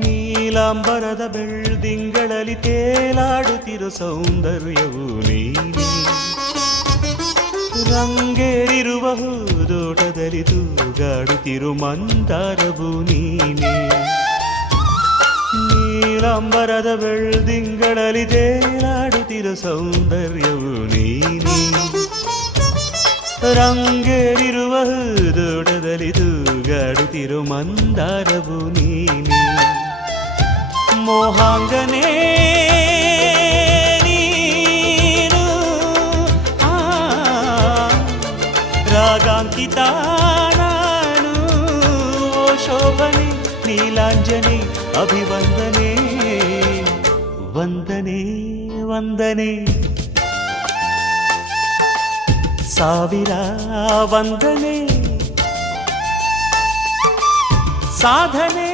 ನೀಲಾಂಬರದ ಬೆಳ್ದಿಂಗಳಲ್ಲಿ ತೇಲಾಡುತ್ತಿರೋ ಸೌಂದರ್ಯವು ನೀನೇ. ರಂಗೇರಿರುವ ಹೂದೋಟದಲ್ಲಿ ತೂಗಾಡುತ್ತಿರೋ ಮಂದಾರವು ನೀನೇ. ನೀಲಾಂಬರದ ಬೆಳ್ದಿಂಗಳಲ್ಲಿ ತೇಲಾಡುತ್ತಿರೋ ಸೌಂದರ್ಯವು ನೀನೇ. ರಂಗೇರಿರುವ ಹೂದೋಟದಲ್ಲಿ ತೂಗಾಡುತ್ತಿರೋ ಮಂದಾರವು ನೀನೇ. ಮೋಹಾಂಗನೇ ನೀನು, ರಾಗಾಂಕಿತ ನಾನು. ಓ ಶೋಭನೆ ನೀಲಾಂಜನೆ ಅಭಿವಂದನೆ ವಂದನೆ ವಂದನೆ. ಸಾವಿರ ವಂದನೆ ಸಾಧನೆ